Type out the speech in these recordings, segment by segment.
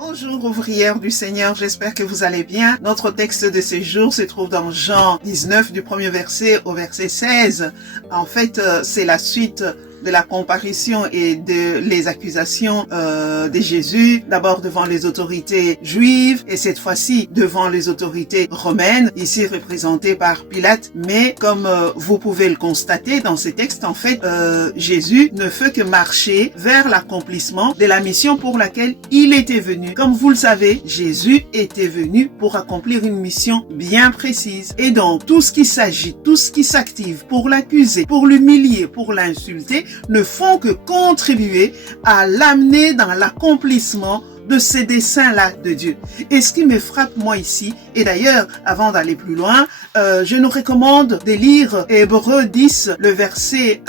Bonjour ouvrières du Seigneur, j'espère que vous allez bien. Notre texte de ce jour se trouve dans Jean 19 du premier verset au verset 16. En fait, c'est la suite de la comparution et de les accusations de Jésus, d'abord devant les autorités juives et cette fois-ci devant les autorités romaines, ici représentées par Pilate. Mais comme vous pouvez le constater dans ces textes, en fait, Jésus ne fait que marcher vers l'accomplissement de la mission pour laquelle il était venu. Comme vous le savez, Jésus était venu pour accomplir une mission bien précise. Et donc, tout ce qui s'agit, tout ce qui s'active pour l'accuser, pour l'humilier, pour l'insulter, ne font que contribuer à l'amener dans l'accomplissement de ces desseins-là de Dieu. Et ce qui me frappe moi ici, et d'ailleurs, avant d'aller plus loin, je nous recommande de lire Hébreux 10, le verset,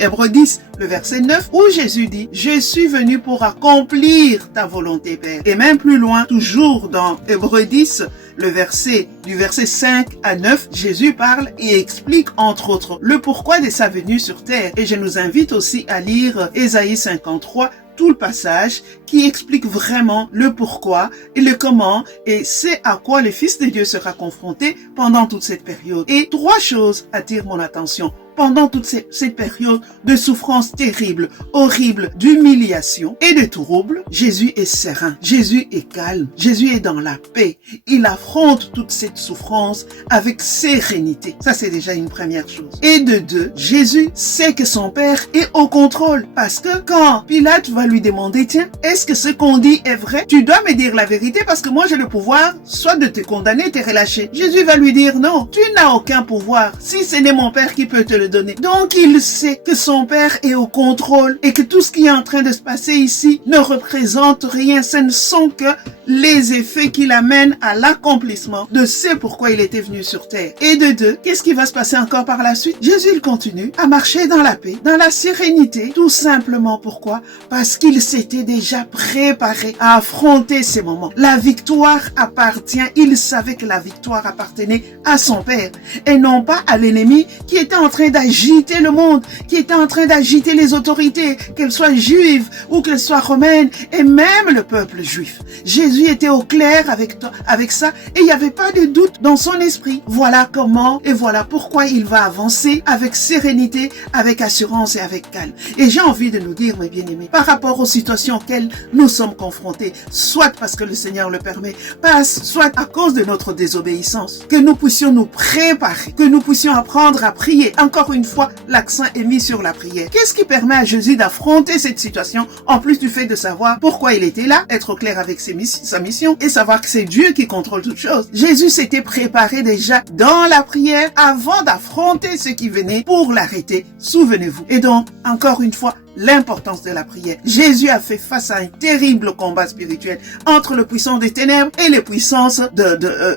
Hébreux 10, le verset 9, où Jésus dit, « Je suis venu pour accomplir ta volonté, Père. » Et même plus loin, toujours dans Hébreux 10, du verset 5 à 9, Jésus parle et explique entre autres le pourquoi de sa venue sur terre. Et je nous invite aussi à lire Ésaïe 53, tout le passage qui explique vraiment le pourquoi et le comment et c'est à quoi le Fils de Dieu sera confronté pendant toute cette période. Et 3 choses attirent mon attention. Pendant toute cette période de souffrance terrible, horrible, d'humiliation et de trouble, Jésus est serein, Jésus est calme, Jésus est dans la paix. Il affronte toute cette souffrance avec sérénité. Ça, c'est déjà une première chose. Et de 2, Jésus sait que son Père est au contrôle. Parce que quand Pilate va lui demander, tiens, est-ce que ce qu'on dit est vrai? Tu dois me dire la vérité parce que moi j'ai le pouvoir soit de te condamner, te relâcher. Jésus va lui dire, non, tu n'as aucun pouvoir. Si ce n'est mon Père qui peut te le donner. Donc il sait que son Père est au contrôle et que tout ce qui est en train de se passer ici ne représente rien. Ce ne sont que les effets qui l'amènent à l'accomplissement de ce pourquoi il était venu sur terre. Et de 2, qu'est-ce qui va se passer encore par la suite? Jésus, il continue à marcher dans la paix, dans la sérénité, tout simplement. Pourquoi? Parce qu'il s'était déjà préparé à affronter ces moments. La victoire appartient, il savait que la victoire appartenait à son Père et non pas à l'ennemi qui était en train d'agiter le monde, qui était en train d'agiter les autorités, qu'elles soient juives ou qu'elles soient romaines et même le peuple juif. Jésus était au clair avec ça et il n'y avait pas de doute dans son esprit. Voilà comment et voilà pourquoi il va avancer avec sérénité, avec assurance et avec calme. Et j'ai envie de nous dire, mes bien-aimés, par rapport aux situations auxquelles nous sommes confrontés, soit parce que le Seigneur le permet, soit à cause de notre désobéissance, que nous puissions nous préparer, que nous puissions apprendre à prier. Encore une fois, l'accent est mis sur la prière. Qu'est-ce qui permet à Jésus d'affronter cette situation, en plus du fait de savoir pourquoi il était là, être au clair avec sa mission et savoir que c'est Dieu qui contrôle toutes choses. Jésus s'était préparé déjà dans la prière avant d'affronter ce qui venait pour l'arrêter. Souvenez-vous. Et donc, encore une fois, l'importance de la prière. Jésus a fait face à un terrible combat spirituel entre le puissant des ténèbres et les puissances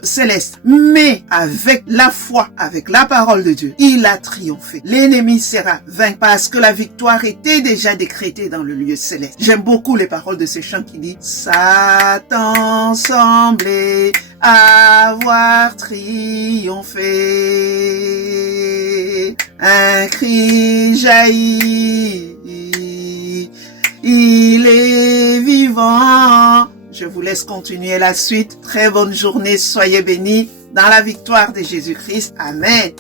célestes. Mais avec la foi, avec la parole de Dieu, il a triomphé. L'ennemi sera vaincu parce que la victoire était déjà décrétée dans le lieu céleste. J'aime beaucoup les paroles de ce chant qui dit « Satan semblait avoir triomphé, un cri jaillit, il est vivant. » Je vous laisse continuer la suite. Très bonne journée, soyez bénis dans la victoire de Jésus-Christ. Amen.